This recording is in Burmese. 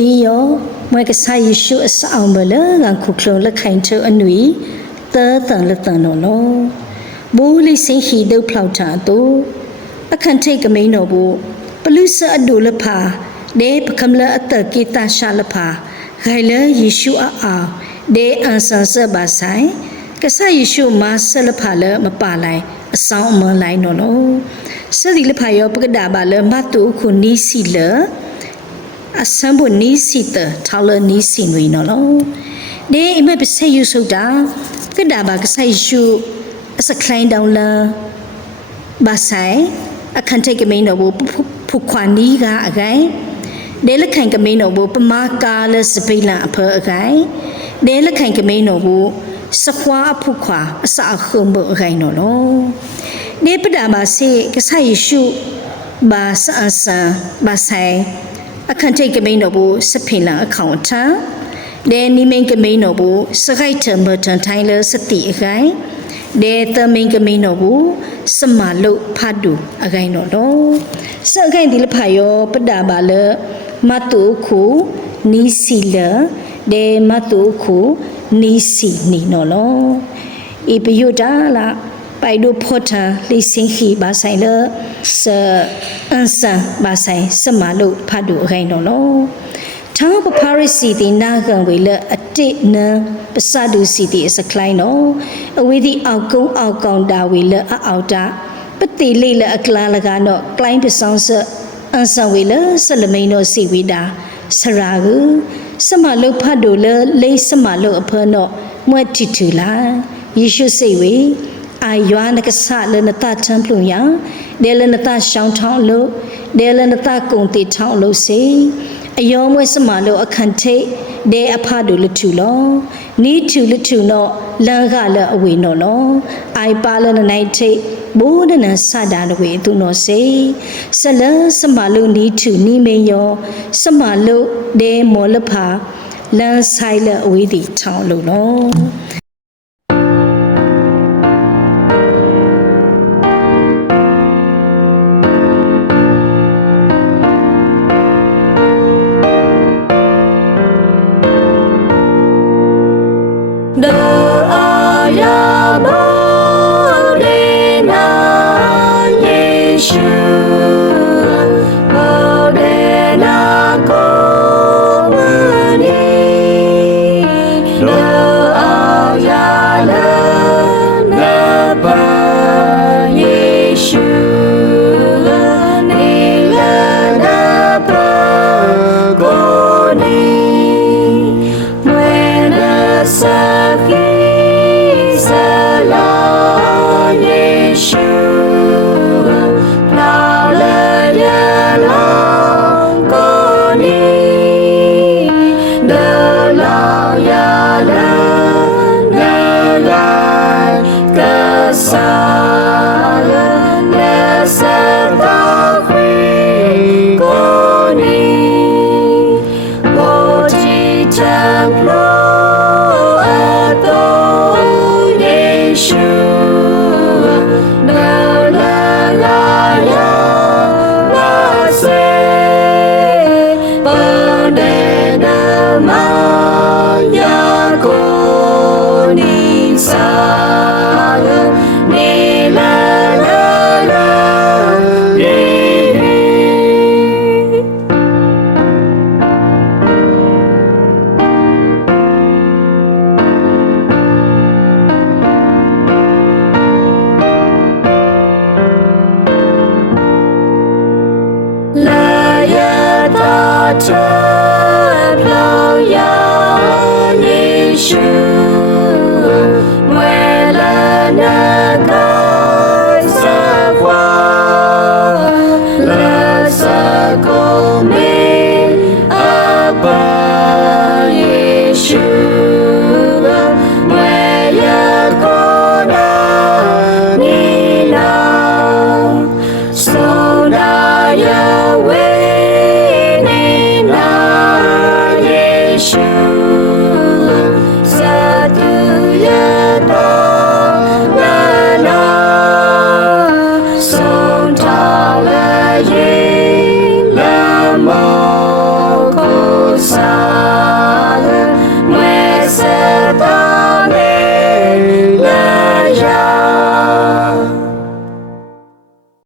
နီယောမွေကဆာယေရှုအဆောင်ဘလကန်ခုခလုံးလက်ခိုင်ချအနွေသတန်လက်တန်တော်လောဘိုးလေးစင်ဟီဒုဖလောက်တာတို့အခန့်ထိတ်ကမိန်တော်ဘူးပလူစအဒူလဖာဒေပကမလအတကိတာရှာလဖာဂိုင်လယေရှုအာဒေအန်ဆန်ဆဘာဆိုင်ကဆာယေရှုမာဆလဖာလမပါလိုက်အဆောင်မလိုက်နော်လောစဒီလဖာယောပကဒါဘာလမတူခုနီစီလအစံဘနီစီတထောလနီစီနွေနော်လောဒေအမေပစေယူဆိုတာကဒါဘာကဆာယေရှုအစကလိုင်းဒေါင်လာဘာဆိုင်အခန့်ထိတ်ကမိန်တော်ဘူးဖုခွာနီးကအကိုင်ဒဲလက်ခိုင်ကမိန်တော်ဘူးပမာကာလစပိလန်အဖေအကိုင်ဒဲလက်ခိုင်ကမိန်တော်ဘူးစခွာဖုခွာအစာခုံဘအကိုင်နော်လောဒီပဒါဘာစေကဆာယေရှုဘာဆန်ဆန်ဘာဆိုင်အခန့်ထိတ်ကမိန်တော်ဘူးစဖိလန်အခေါင်ထံဒဲနီမိန်ကမိန်တော်ဘူးစခိုက်ထမတန်ထိုင်လစတိအကိုင်ဒေသမင်ကမိန်တော်ဘူးစမလုဖတ်တူအကိုင်တော်တော့စအကိုင်ဒီလဖာယောပဒါဘာလမတုခုနီစီလဒေမတုခုနီစီနီနော်လောဤပယုတာလာပိုင်တို့ဖောတာလိစင်ခီဘာဆိုင်လစအန်ဆန်ဘာဆိုင်စမလုဖတ်တူအကိုင်တော်လောထောင်းပပါရစီတီနာခံဝေလအတိနံပစဒုစီတီစကလိုင်းနော်အဝေးဒီအောက်ကုန်းအောက်ကောင်တာဝေလအောက်တာပတိလိလအကလာလကနော်ကလိုင်းပဆောင်စအန်ဆဝေလဆလမိန်နော်စီဝီတာစရာကူစမလုဖတ်တို့လေစမလုအဖနော်မွဲ့တီတူလာယေရှုစိတ်ဝေအာယွာနကဆလနတထံပလုံယဒေလနတရှောင်းထောင်းလို့ဒေလနတကုံတီထောင်းလို့စေအယောမွဲစမလို့အခန့်ထိတ်ဒေအဖတို့လထုလောနီးထူလထုနော်လန်ကလအဝေနော်လောအိုင်ပါလနနိုင်ထိတ်ဘိုးဒနဆတာတဝေသူနော်စေဆလစမလို့နီးထူနီးမင်းယောစမလို့ဒေမောလဖာလန်ဆိုင်လအဝေးတီထောင်းလို့လော这飘摇，你是。